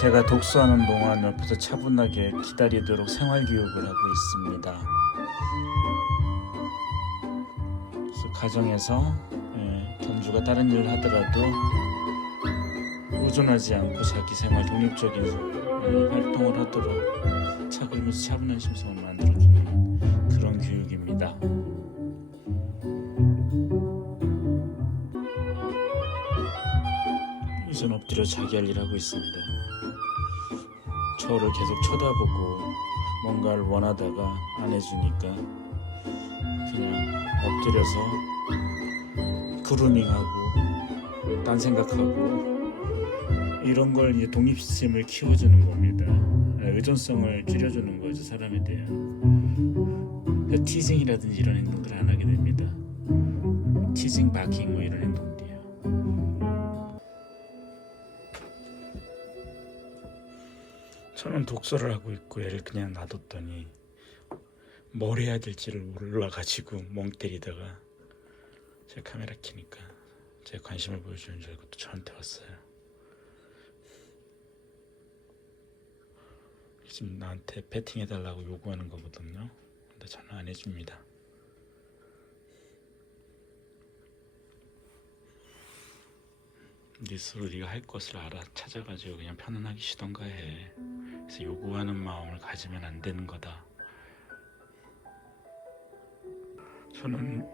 제가 독서하는 동안 옆에서 차분하게 기다리도록 생활교육을 하고 있습니다. 그래서 가정에서 견주가 다른 일을 하더라도 의존하지 않고 자기 생활 독립적인 활동을 하도록 그러면서 차분한 심성을 만들어주는 그런 교육입니다. 이젠 엎드려 자기 할 일 하고 있습니다. 저를 계속 쳐다보고 뭔가를 원하다가 안 해주니까 그냥 엎드려서 그루밍하고 딴 생각하고 이런 걸 이제 독립 시스템을 키워주는 겁니다. 의존성을 줄여주는 거죠, 사람에 대한. 티징이라든지 이런 행동들을 안 하게 됩니다. 티징, 마킹 뭐 이런 행동들이요. 저는 독서를 하고 있고 얘를 그냥 놔뒀더니 뭘 해야 될지를 몰라가지고 멍 때리다가 제가 카메라 켜니까 제 관심을 보여주는 줄 알고 또 저한테 왔어요. 지금 나한테 배팅해달라고 요구하는 거거든요. 근데 저는 안 해줍니다. 네 스스로 네가 할 것을 알아 찾아가지고 그냥 편안하게 쉬던가 해. 그래서 요구하는 마음을 가지면 안 되는 거다. 저는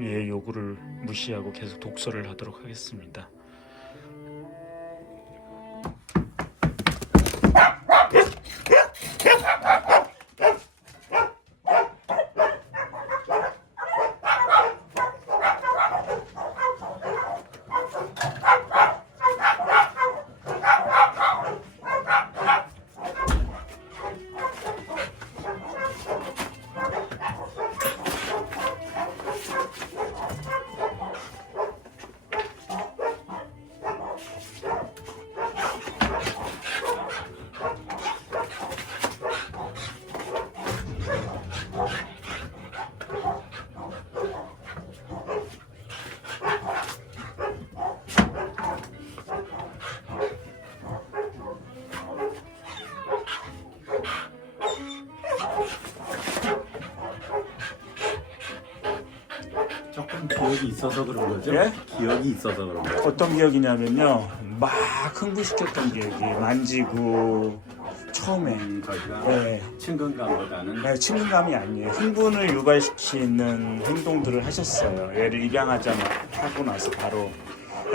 얘의 요구를 무시하고 계속 독서를 하도록 하겠습니다. 조금 기억이 있어서 그런 거죠? 예? 기억이 있어서 그런 거죠? 어떤 기억이냐면요, 막 흥분시켰던 기억이 만지고 처음에 거기가 네. 친근감보다는 네, 친근감이 아니에요. 흥분을 유발시키는 행동들을 하셨어요. 얘를 입양하고 나서 바로.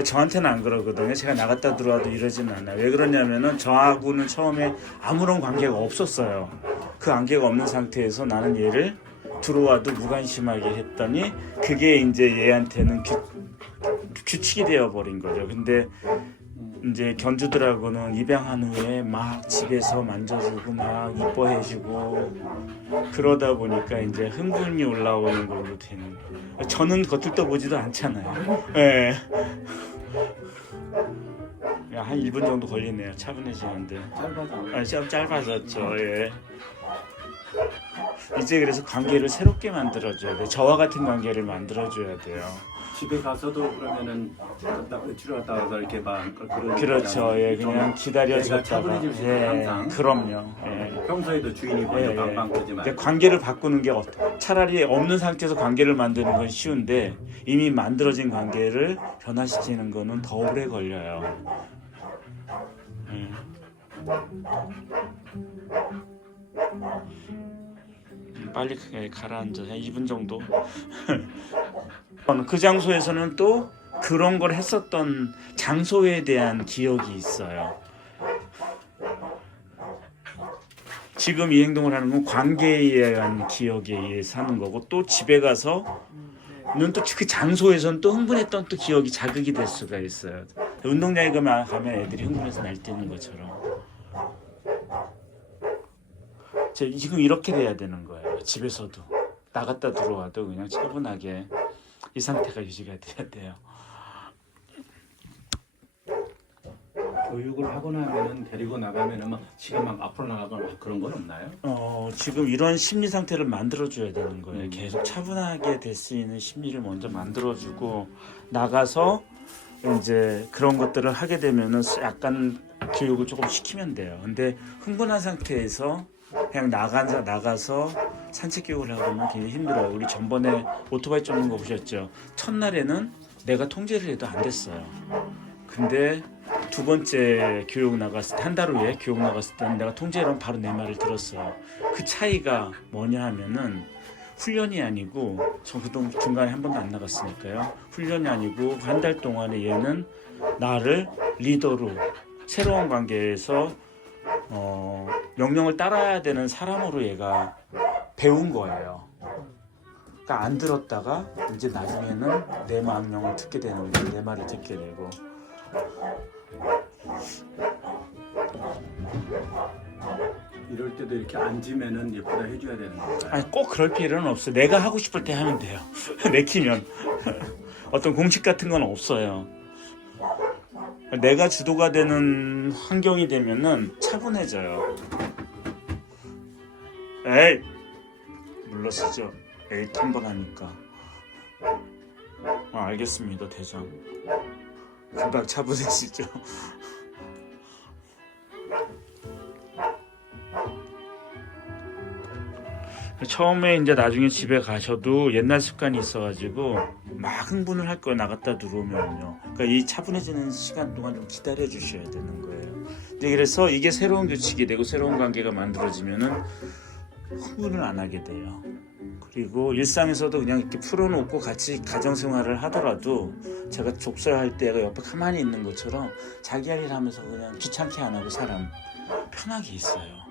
저한테는 안 그러거든요. 제가 나갔다 들어와도 이러지는 않아요. 왜 그러냐면은 저하고는 처음에 아무런 관계가 없었어요. 그 관계가 없는 상태에서 나는 얘를 들어와도 무관심하게 했더니 그게 이제 얘한테는 규칙이 되어버린 거죠. 근데 이제 견주들하고는 입양한 후에 막 집에서 만져주고 막 이뻐해주고 그러다 보니까 이제 흥분이 올라오는 걸로 되는 거예요. 저는 겉을 보지도 않잖아요. 예. 한 1분 정도 걸리네요. 차분해지는데. 좀 짧아졌죠. 예. 이제 그래서 관계를 새롭게 만들어줘야 돼요. 저와 같은 관계를 만들어줘야 돼요. 집에 가서도 그러면은 집에 갔다 와서 이렇게 막 그런 그렇죠. 예, 그냥 기다려줬다가. 차분해질 수 있는 항상. 그럼요. 예. 평소에도 주인이 먼저 방방 뜨지 말고 관계를 바꾸는 게 차라리 없는 상태에서 관계를 만드는 건 쉬운데 이미 만들어진 관계를 변화시키는 거는 더 오래 걸려요. 빨리 가라앉아. 2분 정도. 그 장소에서는 또 그런 걸 했었던 장소에 대한 기억이 있어요. 지금 이 행동을 하는 건 관계에 의한 기억에 의해 하는 거고, 또 집에 가서는 또 그 장소에서는 또 흥분했던 또 기억이 자극이 될 수가 있어요. 운동장에 가면 애들이 흥분해서 날뛰는 것처럼. 지금 이렇게 돼야 되는 거예요. 집에서도 나갔다 들어와도 그냥 차분하게 이 상태가 유지가 돼야 돼요. 교육을 하고 나면은 데리고 나가면은 막 지금 막 앞으로 나가거나 막 그런 건 없나요? 지금 이런 심리 상태를 만들어줘야 되는 거예요. 계속 차분하게 될 수 있는 심리를 먼저 만들어주고 나가서 이제 그런 것들을 하게 되면은 약간 교육을 조금 시키면 돼요. 근데 흥분한 상태에서 그냥 나가서 산책 교육을 하려면 굉장히 힘들어요. 우리 전번에 오토바이 쫓는 거 보셨죠? 첫날에는 내가 통제를 해도 안 됐어요. 근데 두 번째 교육 나갔을 때, 한 달 후에 교육 나갔을 때는 내가 통제를 하면 바로 내 말을 들었어요. 그 차이가 뭐냐 하면은 훈련이 아니고, 저 그동안 중간에 한 번도 안 나갔으니까요. 훈련이 아니고 한 달 동안에 얘는 나를 리더로 새로운 관계에서 명령을 따라야 되는 사람으로 얘가 배운 거예요. 그러니까 안 들었다가 이제 나중에는 내 명령을 듣게 되는 거예요. 내 말을 듣게 되고. 이럴 때도 이렇게 앉으면은 예쁘다 해줘야 되는 건가요? 아니 꼭 그럴 필요는 없어. 내가 하고 싶을 때 하면 돼요. 내키면 어떤 공식 같은 건 없어요. 내가 주도가 되는 환경이 되면은 차분해져요. 에이 물러서죠. 에이 한번 하니까. 알겠습니다 대장. 금방 차분해지죠. 처음에 이제 나중에 집에 가셔도 옛날 습관이 있어가지고 막 흥분을 할 거예요. 나갔다 들어오면요. 그러니까 이 차분해지는 시간 동안 좀 기다려 주셔야 되는 거예요. 근데 그래서 이게 새로운 규칙이 되고 새로운 관계가 만들어지면은 흥분을 안 하게 돼요. 그리고 일상에서도 그냥 이렇게 풀어놓고 같이 가정생활을 하더라도 제가 족설할 때 옆에 가만히 있는 것처럼 자기 할 일 하면서 그냥 귀찮게 안 하고 사람 편하게 있어요.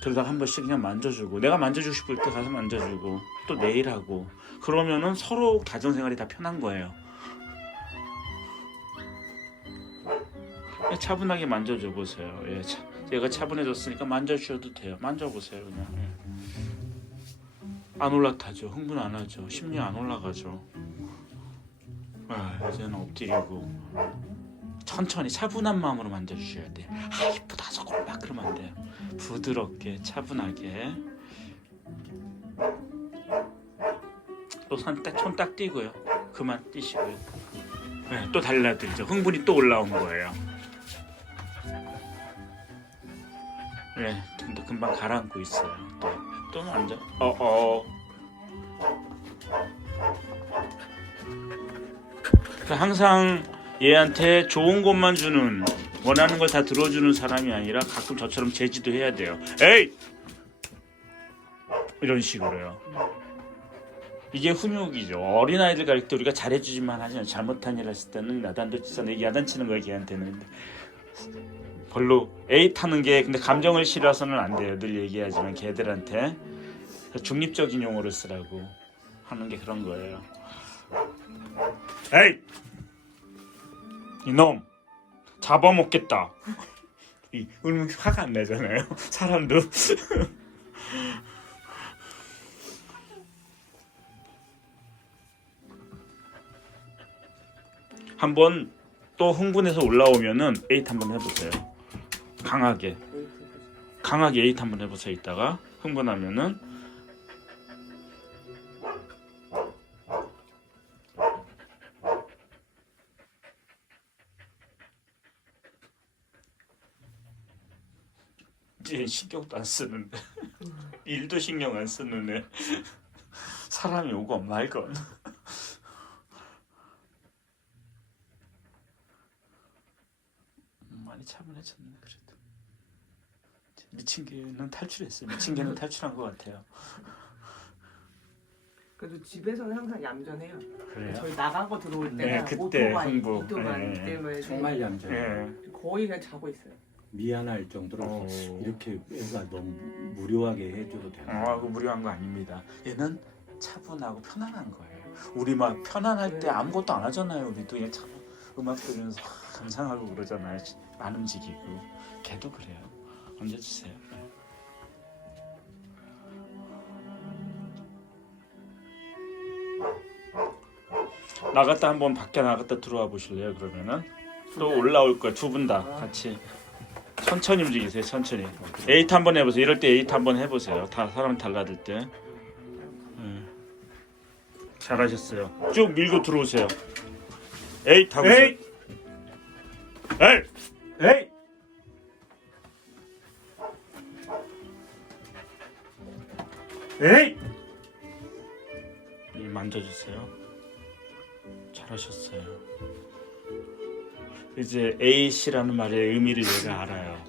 그러다가 한 번씩 그냥 만져주고, 내가 만져주고 싶을 때 가서 만져주고, 또 내일 하고, 그러면은 서로 가정생활이 다 편한 거예요. 차분하게 만져줘 보세요. 얘가 차분해졌으니까 만져주셔도 돼요. 만져보세요 그냥. 안 올라타죠. 흥분 안 하죠. 심리 안 올라가죠. 이제는 엎드리고 천천히 차분한 마음으로 만져주셔야 돼요. 이쁘다 저걸 막 그러면 안 돼요. 부드럽게 차분하게. 또 손 딱 띄고요. 그만 띄시고요. 또 달라들죠. 흥분이 또 올라온 거예요. 근데 금방 가라앉고 있어요. 또 앉아. 항상 얘한테 좋은 것만 주는, 원하는 걸 다 들어주는 사람이 아니라 가끔 저처럼 제지도 해야 돼요. 에이! 이런 식으로요. 이게 훈육이죠. 어린아이들 가르칠 때 우리가 잘해주지만 하지만 잘못한 일 했을 때는 야단도 치서 내게 야단치는 거예요. 걔한테는. 별로 에이 타는 게 근데 감정을 실어서는 안 돼요. 늘 얘기하지만 걔들한테 중립적인 용어를 쓰라고 하는 게 그런 거예요. 에이! 이놈! 잡아먹겠다. 그러면 화가 안 나잖아요. 사람도. 한번 또 흥분해서 올라오면은 에잇 한번 해보세요. 강하게 에잇 한번 해보세요. 이따가 흥분하면은 이제 신경도 안 쓰는데 일도 신경 안 쓰는데 사람이 오건 말건. 많이 차분해졌네. 그래도 미친 개는 탈출했어요. 미친 개는 탈출한 것 같아요. 그래도 집에서는 항상 얌전해요. 그래요? 저희 나가고 들어올 때는 그때 오토바이 흥분. 때문에 정말 얌전해. 거의 그냥 자고 있어요. 미안할 정도로 이렇게 애가 너무 무료하게 해줘도 되나? 그거 무료한 거 아닙니다. 얘는 차분하고 편안한 거예요. 우리 막 편안할 때 아무것도 안 하잖아요. 우리도 그냥 음악 들으면서 감상하고 그러잖아요. 안 움직이고. 걔도 그래요. 얹어주세요. 나갔다 한번 밖에 나갔다 들어와 보실래요? 그러면은 또 올라올 거예요. 두 분 다 같이 천천히 움직이세요. 천천히. 에잇 한번 해보세요. 이럴 때 에잇 한번 해보세요. 다 사람 달라들 때. 잘하셨어요. 쭉 밀고 들어오세요. 에잇 하고. 에잇. 에잇. 에이! 이 만져주세요. 잘하셨어요. 이제 에잇이라는 말의 의미를 얘가 알아요.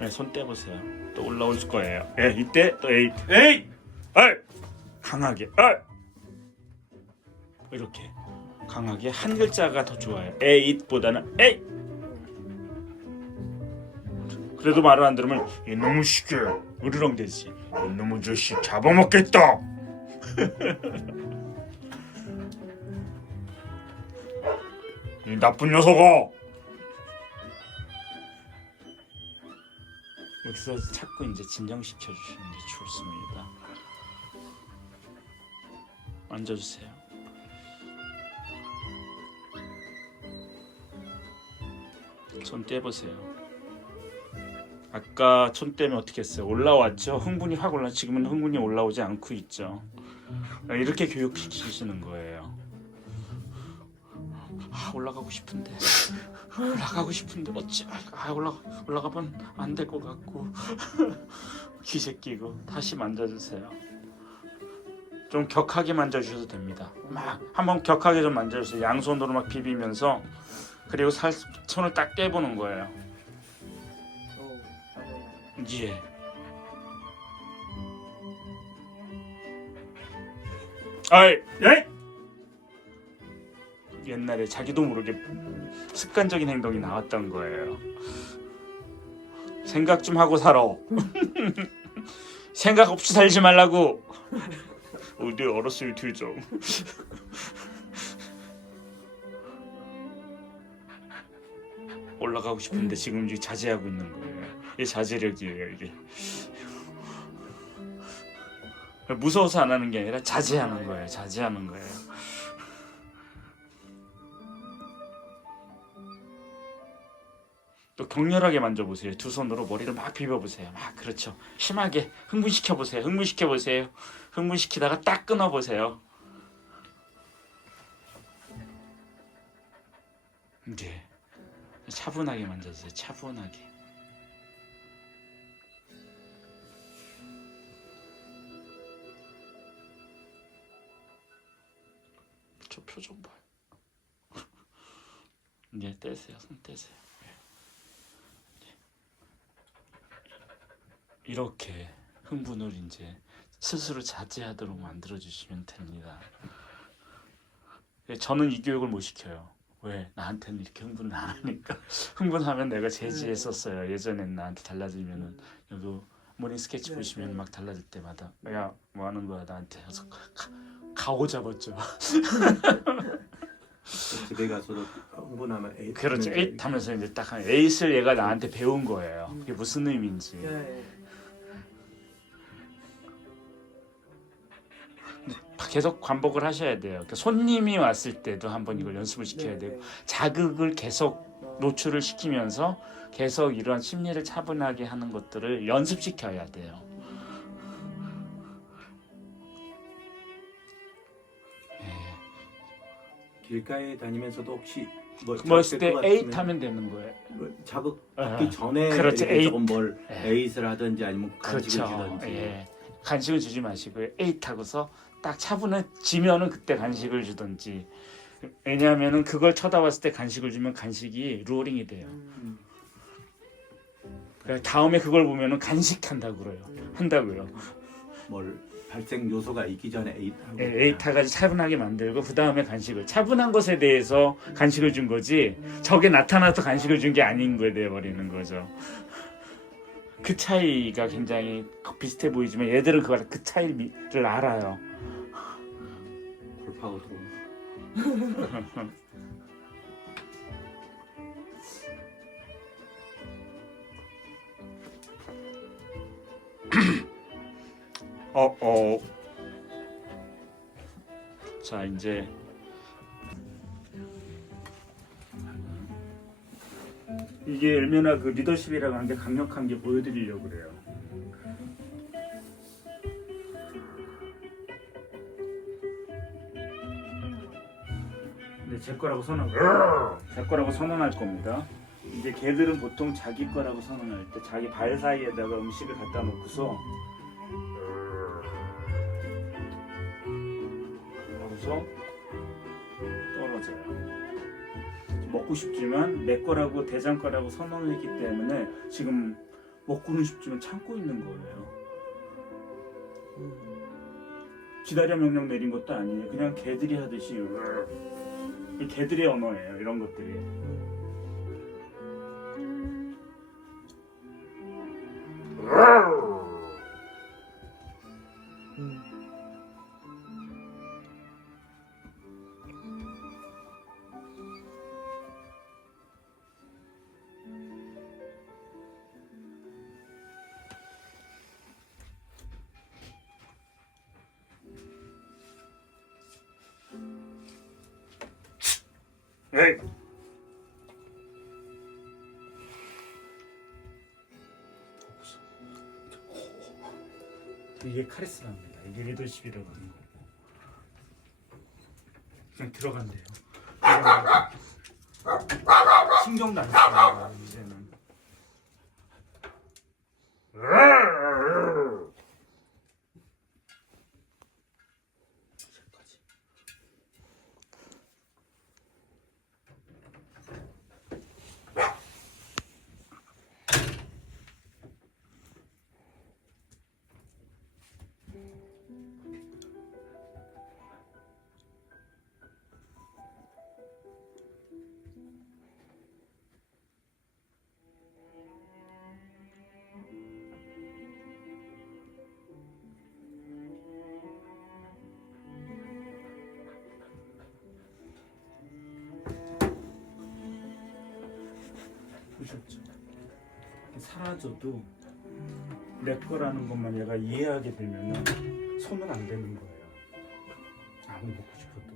네, 손 떼보세요. 또 올라올 거예요. 예, 이때 또 에잇, 에잇, 에이, 강하게, 에이. 이렇게 강하게 한 글자가 더 좋아요. 에잇보다는 에잇. 그래도 말을 안 들으면 이놈의 새끼 으르렁대지. 이놈의 자식 잡아먹겠다. 이 나쁜 녀석아. 여기서 자꾸 이제 진정시켜 주시는 게 좋습니다. 앉아주세요. 손 떼보세요. 아까 손 떼면 어떻게 했어요? 올라왔죠? 흥분이 확 올라. 지금은 흥분이 올라오지 않고 있죠. 이렇게 교육시키시는 거예요. 올라가고 싶은데 어찌 올라가면 안 될 것 같고 귀새끼고 다시 만져주세요. 좀 격하게 만져주셔도 됩니다. 막 한번 격하게 좀 만져주세요. 양손으로 막 비비면서 그리고 손을 딱 떼보는 거예요. 예. 아이, 예? 옛날에 자기도 모르게 습관적인 행동이 나왔던 거예요. 생각 좀 하고 살아. 생각 없이 살지 말라고. 어디 얼었어요, 뒤죠. 올라가고 싶은데 지금 자제하고 있는 거예요. 이게 자제력이에요, 이게. 무서워서 안 하는 게 아니라 자제하는 거예요. 자제하는 거예요. 또 격렬하게 만져보세요. 두 손으로 머리를 막 비벼보세요. 막 그렇죠. 심하게 흥분시켜보세요. 흥분시켜보세요. 흥분시키다가 딱 끊어보세요. 이제 차분하게 만져주세요. 차분하게. 저 표정 봐요. 이제 떼세요. 손 떼세요. 이렇게 흥분을 이제 스스로 자제하도록 만들어주시면 됩니다. 저는 이 교육을 못 시켜요. 왜? 나한테는 이렇게 흥분을 안 하니까. 흥분하면 내가 제지했었어요. 예전엔 나한테 달라지면은 여기 모닝 스케치 보시면 막 달라질 때마다 야, 뭐 하는 거야 나한테. 그래서 가오 잡았죠. 집에 가서도 흥분하면 에잇. 그렇죠. 에잇 하면서 이제 딱 에잇을 얘가 나한테 배운 거예요. 그게 무슨 의미인지. 계속 반복을 하셔야 돼요. 그러니까 손님이 왔을 때도 한번 이걸 연습을 시켜야 되고 자극을 계속 노출을 시키면서 계속 이런 심리를 차분하게 하는 것들을 연습시켜야 돼요. 길가에 다니면서도 혹시 뭐 했을 때 에잇 하면 되는 거예요. 자극 받기 전에 그렇죠. 이렇게 에잇. 조금 뭘 에잇을 하든지 아니면 간식을 그렇죠. 주든지. 예. 간식을 주지 마시고요. 에잇 하고서 딱 차분해지면은 그때 간식을 주든지. 왜냐하면은 그걸 쳐다봤을 때 간식을 주면 간식이 루어링이 돼요. 그러니까 다음에 그걸 보면은 간식한다고 그래요. 한다고요. 뭘 발생 요소가 있기 전에 에잇하고. 에잇하가 차분하게 만들고 그 다음에 간식을 차분한 것에 대해서 간식을 준 거지 저게 나타나서 간식을 준 게 아닌 거에 대해 버리는 거죠. 그 차이가 굉장히 비슷해 보이지만 얘들은 그 차이를 알아요. 골파고 들어. 자 이제 이게 얼마나 그 리더십이라고 하는 게 강력한 게 보여드리려고 그래요. 근데 제 거라고 선언할 겁니다. 이제 개들은 보통 자기 거라고 선언할 때 자기 발 사이에다가 음식을 갖다 놓고서 그러고서 떨어져요. 먹고 싶지만 내 거라고 대장 거라고 선언을 했기 때문에 지금 먹고는 싶지만 참고 있는 거예요. 기다려 명령 내린 것도 아니에요. 그냥 개들이 하듯이 개들의 언어예요. 이런 것들이. 에이. 이게 카리스마입니다. 이게 리더십이라고 하는 거고. 그냥 들어간대요. 신경도 안 써요. 이제는. 보셨죠? 사라져도 내 거라는 것만 얘가 이해하게 되면 손은 안 되는 거예요. 아무리 먹고 싶어도.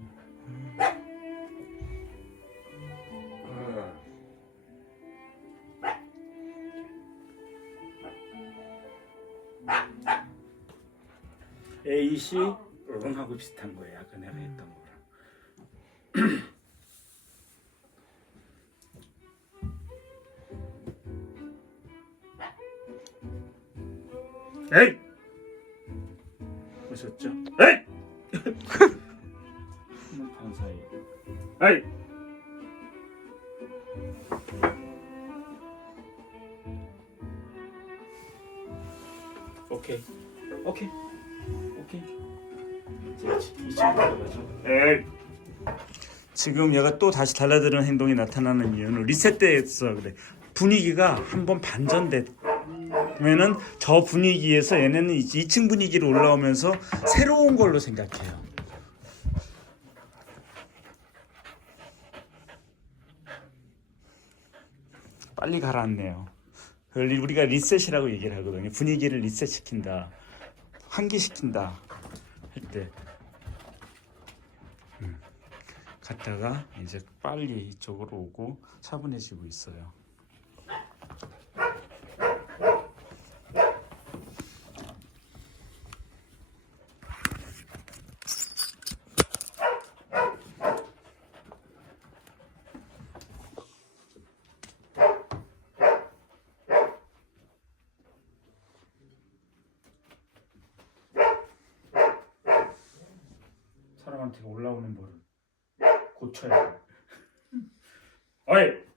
A씨 응하고 비슷한 거예요. 아까 내가 했던 거랑. 에이! 보셨죠? 에이! 반 사이. 에이! 오케이. 오케이. 오케이. 이 친구가 가죠. 에이! 지금 얘가 또 다시 달라드는 행동이 나타나는 이유는 리셋돼서 그래. 분위기가 한번 반전되면은 저 분위기에서 얘네는 2층 분위기로 올라오면서 새로운 걸로 생각해요. 빨리 가라앉네요. 우리가 리셋이라고 얘기를 하거든요. 분위기를 리셋시킨다, 환기시킨다 할 때 갔다가 이제 빨리 이쪽으로 오고 차분해지고 있어요. 사람한테 올라오는 벌을 고쳐야 돼. 어이!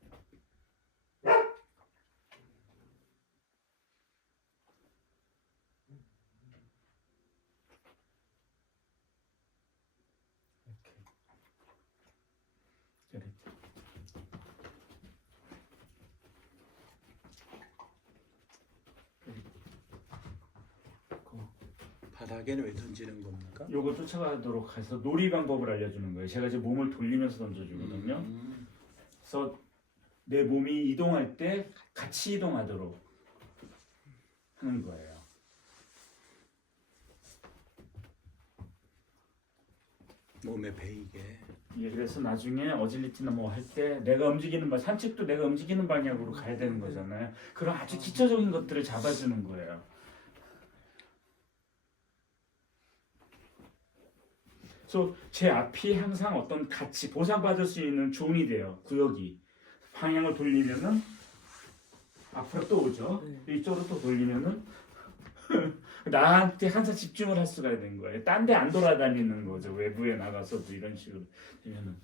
이렇게. 바닥에는 왜 던지는 겁니까? 요거 쫓아가도록 해서 놀이 방법을 알려주는 거예요. 제가 이제 몸을 돌리면서 던져주거든요. 그래서 내 몸이 이동할 때 같이 이동하도록 하는 거예요. 몸에 베이게. 예, 그래서 나중에 어질리티나 뭐 할 때 내가 움직이는 산책도 내가 움직이는 방향으로 가야 되는 거잖아요. 그런 아주 기초적인 것들을 잡아주는 거예요. 그래서 제 앞이 항상 어떤 같이 보상받을 수 있는 존이 돼요. 구역이 방향을 돌리면은 앞으로 또 오죠. 네. 이쪽으로 또 돌리면은 나한테 항상 집중을 할 수가 있는 거예요. 딴 데 안 돌아다니는 거죠. 외부에 나가서도 이런 식으로 되면은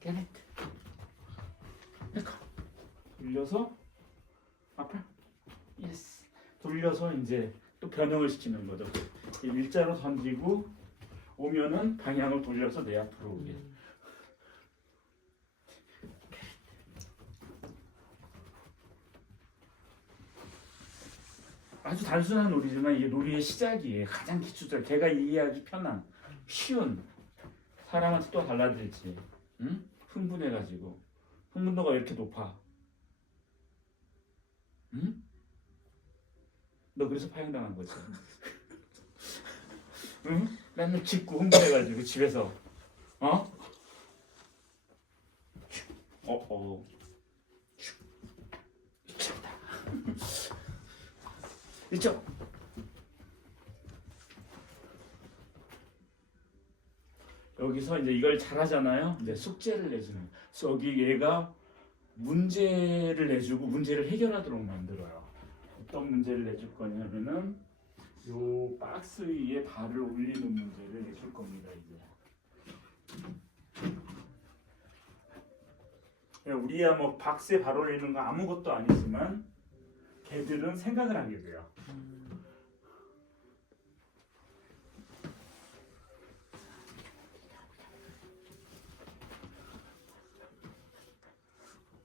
깨네트 돌려서 앞으로 예스 돌려서 이제 또 변형을 시키는 거죠. 일자로 던지고 오면은 방향을 돌려서 내 앞으로 오게. 아주 단순한 놀이지만 이게 놀이의 시작이에요. 가장 기초적. 걔가 이해하기 편한, 쉬운. 사람한테 또 달라질지. 응? 흥분해가지고. 흥분도가 왜 이렇게 높아? 응? 너 그래서 파행당한 거지. 응? 맨날 짖고 흥분해가지고 집에서. 어? 미쳤다. 이쪽. 여기서 이제 이걸 잘하잖아요. 이제 숙제를 내주는. 그래서 여기 얘가 문제를 내주고 문제를 해결하도록 만들어요. 어떤 문제를 내줄 거냐면은 요 박스 위에 발을 올리는 문제를 내줄 겁니다. 이제. 우리야 뭐 박스에 발 올리는 거 아무것도 아니지만 걔들은 생각을 하게 돼요.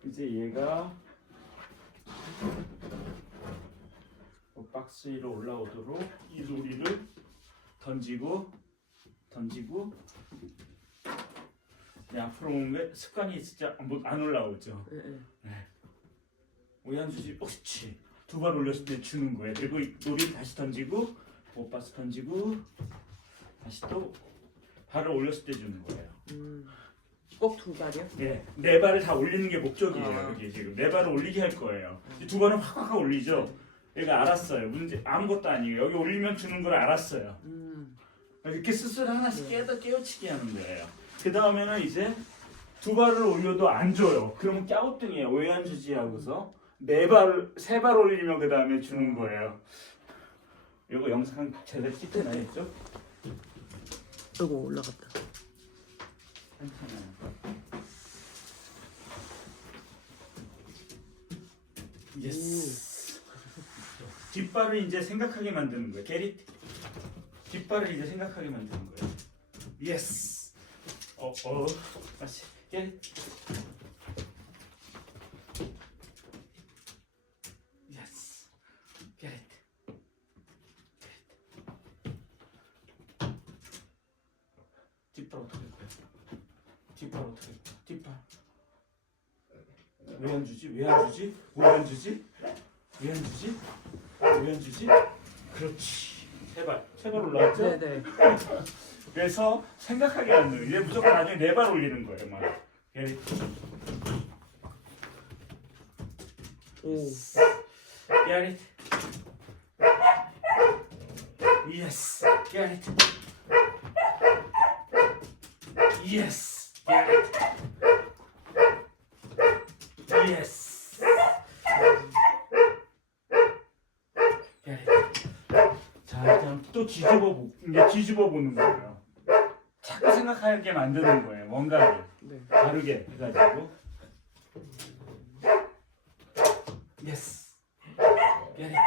이제 얘가 박스 위로 올라오도록 이 놀이를 던지고 앞으로 오는 게 습관이 진짜 안 올라오죠. 오ян주지 옳지. 두 발 올렸을 때 주는 거예요. 그리고 이 놀이를 다시 던지고 오빠스 던지고 다시 또 발을 올렸을 때 주는 거예요. 꼭 두 발이요? 네, 네 발을 다 올리는 게 목적이에요. 아. 그게 지금 네 발을 올리게 할 거예요. 두 발은 확확 올리죠. 얘가 알았어요. 문제 아무것도 아니에요. 여기 올리면 주는 걸 알았어요. 이렇게 스스로 하나씩 깨우치게 하는 거예요. 그 다음에는 이제 두 발을 올려도 안 줘요. 그러면 깨우뚱이에요. 왜 안 주지 하고서 세 발 올리면 그 다음에 주는 거예요. 이거 영상 제대로 찍혀나겠죠? 아이고 올라갔다. 괜찮아요. 예스. 뒷발을 이제 생각하게 만드는 거예요. 게릿. 뒷발을 이제 생각하게 만드는 거예요. 예스. 다시. 게릿. 예스. 게릿. 뒷발 어떻게 할 거야? 뒷발 어떻게 할 거야? 뒷발. 왜 안 주지? 왜 안 주지? 왜 안 주지? 왜 안 주지? 왜 안 주지? 그렇지. 세 발 올라왔죠? 네네. 그래서 생각하게 하는 거예요. 얘 무조건 나중에 네 발 올리는 거예요. 막. 오. Get it. Yes. Get it. Yes. Get it. Yes. Get it. 자, 그냥 또 뒤집어 보는 거예요. 자꾸 생각하게 만드는 거예요. 뭔가를 네. 다르게 해가지고. Yes. Get it.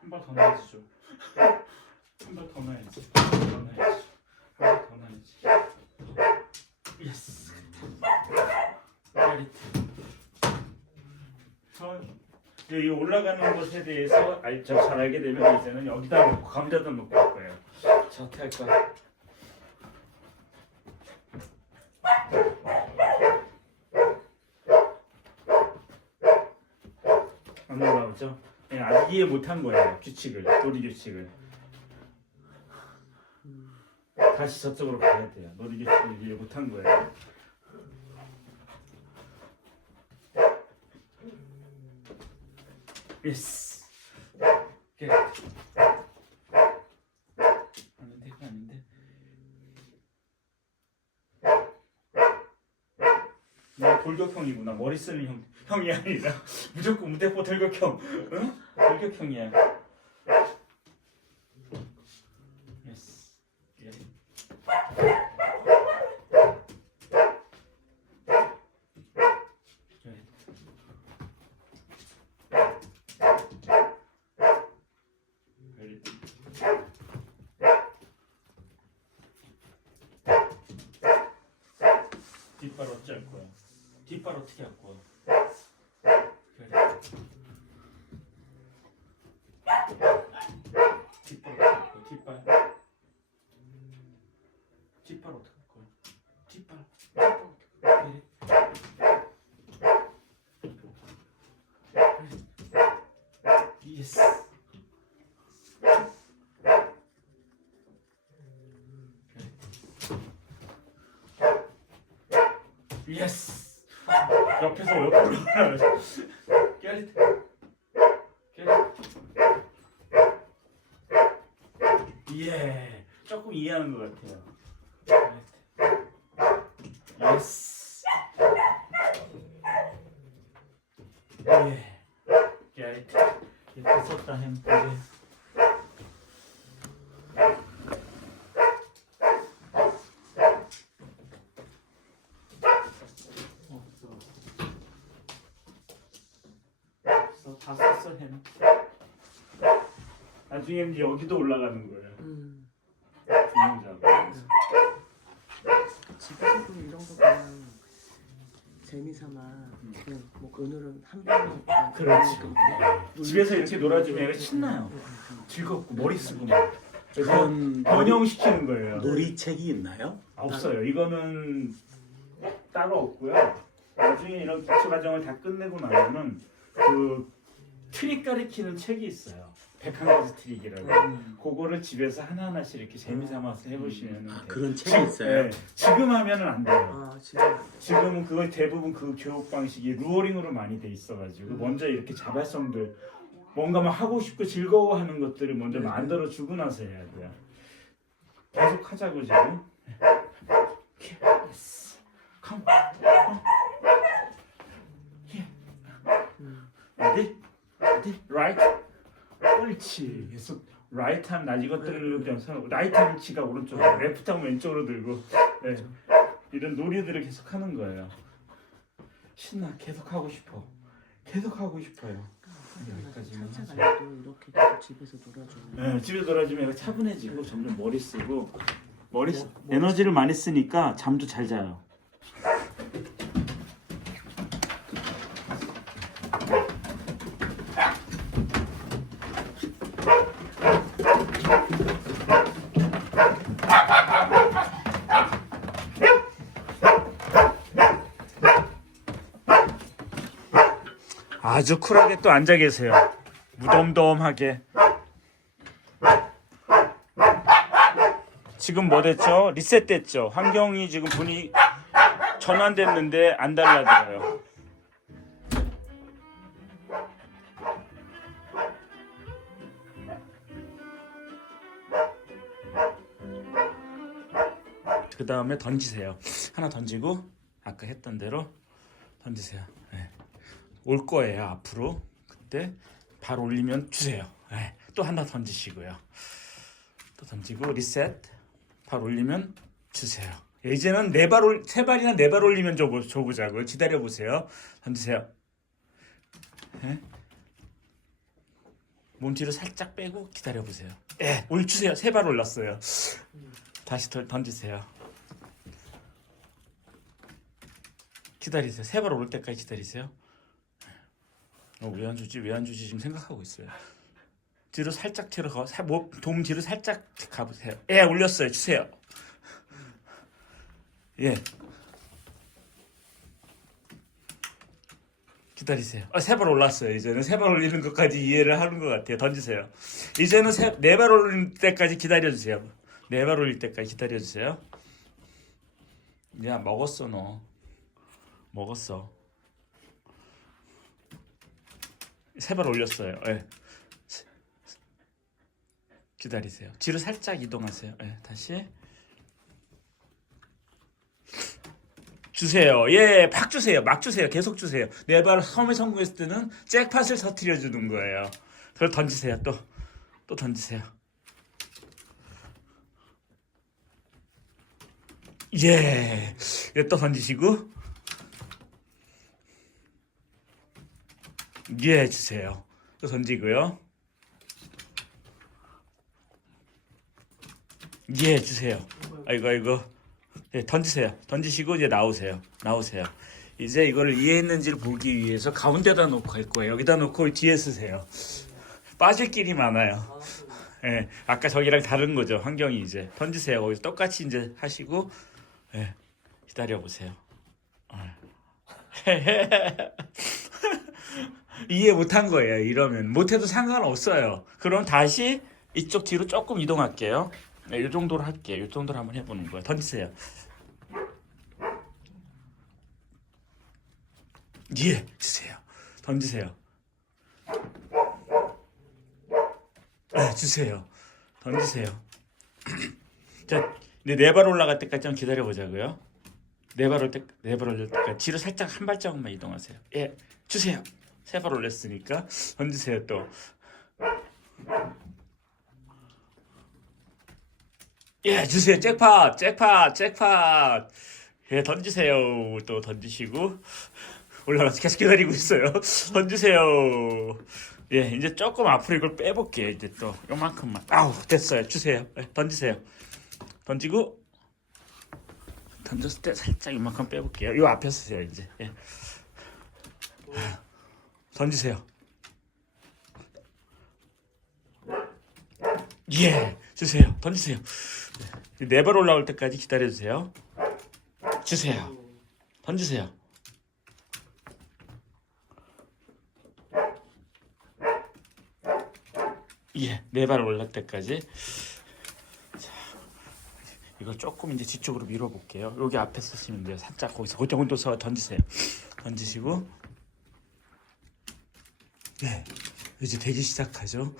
한 발 더 넣어야죠. 한 발 더 넣어야지. 한 발 더 넣어야지. Yes. Get it. 이 올라가는 것에 대해서 잘 알게 되면 이제는 여기다 놓고 감자도 놓고 할 거예요. 자, 어떻게 할까? 안 올라오죠? 아직 이해 못한 거예요. 규칙을, 놀이 규칙을. 다시 저쪽으로 가야 돼요. 놀이 규칙을 이해 못한 거예요. 예스. 아닌데. 돌격형이구나. 머리 쓰는 형이 아니라 무조건 무대포 돌격형. 응? 돌격형이야. 예스. 예. 뒷발 어찌할 거야? 뒷발 어떻게 할 거야? 그래. 뒷발 어떻게 할 거야? 뒷발 어떻게 할 거야? 뒷발 어떻게 할 거야? 예스. 예스. 옆에서 옆으로 Get it. Get it. 예. 조금 이해하는 것 같아요. 예스. 예. Get it. 이렇게 썼다 햄. 이제. 다 썼어 햄. 나중에 이제 여기도 올라가는 거예요. 중요하고. 집에서도 이런 거 그냥 재미삼아 그냥 뭐 오늘은 한 번만 그렇지. 집에서 이렇게 놀아주면 애가 신나요. 즐겁고 머리 쓰고 막. 그래서 그런 번영시키는 거예요. 놀이책이 있나요? 없어요. 이거는 따로 없고요. 나중에 이런 기초 과정을 다 끝내고 나면은 그 트릭 가리키는 책이 있어요. 101가지 트릭이라고. 그거를 집에서 하나하나씩 이렇게 재미삼아서 해보시면 돼요. 그런 책이 있어요? 네. 지금 하면은 안 돼요. 아 진짜 지금은 그걸 대부분 그 교육 방식이 루어링으로 많이 돼 있어가지고 먼저 이렇게 자발성들 뭔가 막 하고 싶고 즐거워하는 것들을 먼저 만들어 주고 나서 해야 돼요. 계속 하자고 지금. Yes. Come. Here. 어디? 어디? Right. 옳지. 계속 right 하면 나 이것들을 배워서 right 하면 치가 오른쪽으로, left 하면 왼쪽으로 들고. 네. 이런 놀이들을 계속 하는 거예요. 신나. 계속 하고 싶어. 계속 하고 싶어요. 여기까지만 하죠. 산책 안 해도 이렇게 계속 집에서 놀아주면 네, 집에 놀아주면 애가 차분해지고 점점 머리 쓰고 에너지를 많이 쓰니까 잠도 잘 자요. 아주 쿨하게 또 앉아 계세요. 무덤덤하게. 지금 뭐 됐죠? 리셋됐죠? 환경이 지금 분이 전환됐는데 안 달라져요. 그 다음에 던지세요. 하나 던지고 아까 했던 대로 던지세요. 네. 올 거예요 앞으로. 그때 발 올리면 주세요. 네. 또 하나 던지시고요. 또 던지고 리셋. 발 올리면 주세요. 이제는 세 발이나 네 발 올리면 줘보자고요. 기다려 보세요. 던지세요. 네. 몸 뒤로 살짝 빼고 기다려 보세요. 예, 올 주세요. 세 발 올랐어요. 다시 던지세요. 기다리세요. 세 발 올 때까지 기다리세요. 왜 안 주지? 왜 안 주지? 지금 생각하고 있어요. 뒤로 살짝 몸 뒤로 살짝 가보세요. 예, 올렸어요. 주세요. 예. 기다리세요. 세 발 올랐어요. 이제는 세 발 올리는 것까지 이해를 하는 것 같아요. 던지세요. 이제는 네 발 올릴 때까지 기다려주세요. 네 발 올릴 때까지 기다려주세요. 야, 먹었어 너. 먹었어. 세 발 올렸어요. 예. 기다리세요. 뒤로 살짝 이동하세요. 예, 다시. 주세요. 예, 팍 주세요. 막 주세요. 계속 주세요. 네 발 처음에 성공했을 때는 잭팟을 터트려 주는 거예요. 그걸 던지세요. 또 던지세요. 예, 또 던지시고 예, 주세요. 또 던지고요. 예, 주세요. 아이고. 예, 던지세요. 던지시고 이제 나오세요. 이제 이거를 이해했는지를 보기 위해서 가운데다 놓고 할 거예요. 여기다 놓고 뒤에 쓰세요. 빠질 길이 많아요. 예, 아까 저기랑 다른 거죠. 환경이 이제 던지세요. 거기서 똑같이 이제 하시고 예, 기다려 보세요. 이해 못한 거예요. 이러면 못해도 상관없어요. 그럼 다시 이쪽 뒤로 조금 이동할게요. 네, 이 정도로 할게요. 이 정도로 한번 해보는 거예요. 던지세요. 예, 주세요. 던지세요. 네, 주세요. 던지세요. 자, 네 발 올라갈 때까지 한번 기다려 보자고요. 네 발 올릴 때까지 뒤로 살짝 한 발자국만 이동하세요. 예, 주세요. 세 발 올렸으니까 던지세요 또. 예, 주세요. 잭팟. 예, 던지세요. 또 던지시고 올라가서 계속 기다리고 있어요. 던지세요. 예, 이제 조금 앞으로 이걸 빼볼게요. 이제 또 요만큼만. 아우, 됐어요. 주세요. 예, 던지세요. 던지고 던졌을 때 살짝 이만큼 빼볼게요. 요 앞에 쓰세요. 이제. 예. 던지세요. 예, 주세요. 던지세요. 네 발 올라올 때까지 기다려주세요. 주세요. 던지세요. 예, 네 발 올릴 때까지. 자, 이걸 조금 이제 뒤쪽으로 밀어볼게요. 여기 앞에 쓰시면 돼요. 살짝 거기서 그 정도 던지세요. 던지시고, 예, 이제 되기 시작하죠.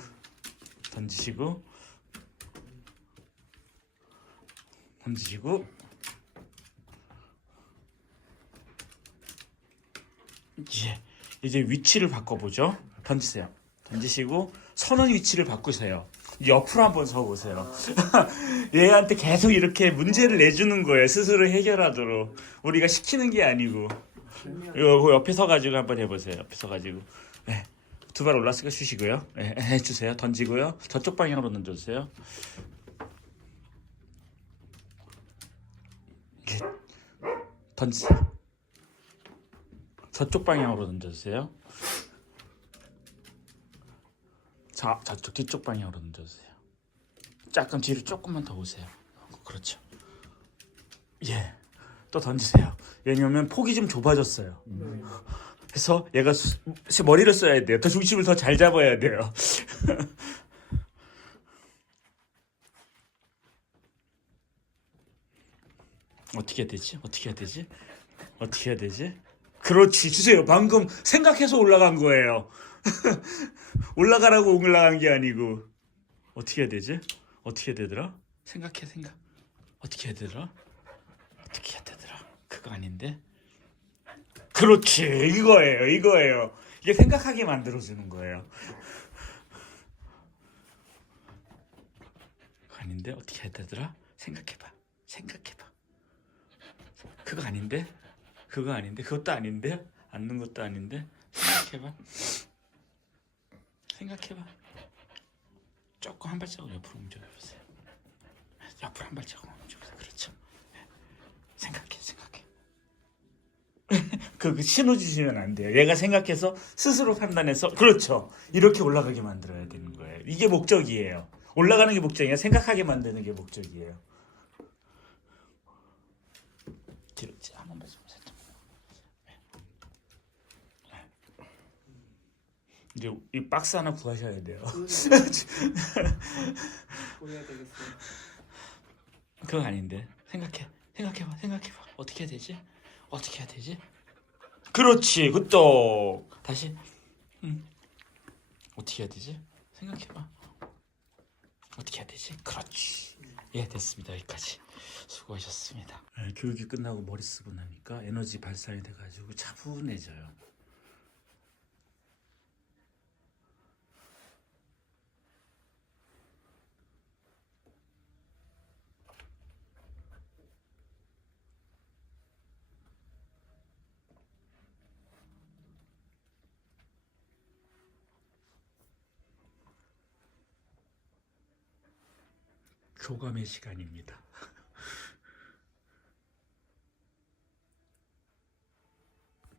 던지시고, 예, 이제 위치를 바꿔보죠. 던지세요. 던지시고 서는 위치를 바꾸세요. 옆으로 한번 서보세요. 얘한테 계속 이렇게 문제를 내주는 거예요. 스스로 해결하도록. 우리가 시키는 게 아니고. 이거 옆에 서가지고 한번 해보세요. 옆에 서가지고. 네. 두 발 올랐으니까 쉬시고요. 네, 해주세요. 던지고요. 저쪽 방향으로 던져주세요. 네. 던지세요. 저쪽 방향으로 던져주세요. 자, 저쪽 뒤쪽 방향으로 던져주세요. 약간 뒤로 조금만 더 오세요. 그렇죠. 예, 또 던지세요. 왜냐면 폭이 좀 좁아졌어요. 그래서 얘가 머리를 써야 돼요. 더 중심을 더 잘 잡아야 돼요. 어떻게 해야 되지? 그렇지, 주세요. 방금 생각해서 올라간 거예요. 올라가라고 올라간 게 아니고. 어떻게 해야 되지? 어떻게 해야 되더라? 생각. 어떻게 해야 되더라? 그거 아닌데? 그렇지, 이거예요. 이게 생각하게 만들어주는 거예요. 그거 아닌데? 어떻게 해야 되더라? 생각해봐. 그거 아닌데? 그것도 아닌데? 앉는 것도 아닌데? 생각해봐. 조금 한 발자국 옆으로 움직여보세요. 옆으로 한 발자국 움직여보세요. 그렇죠. 생각해. 그 신호 주시면 안 돼요. 얘가 생각해서 스스로 판단해서 그렇죠. 이렇게 올라가게 만들어야 되는 거예요. 이게 목적이에요. 올라가는 게 목적이 아니라 생각하게 만드는 게 목적이에요. 뒤로 한번 봐. 이제 이 박스 하나 구하셔야 돼요. 보내야 되겠어요. 그거 아닌데. 생각해봐. 어떻게 해야 되지? 그렇지. 굿도. 다시. 어떻게 해야 되지? 생각해봐. 어떻게 해야 되지? 그렇지. 예, 됐습니다. 여기까지. 수고하셨습니다. 예, 교육이 끝나고 머리 쓰고 나니까 에너지 발산이 돼가지고 차분해져요. 교감의 시간입니다.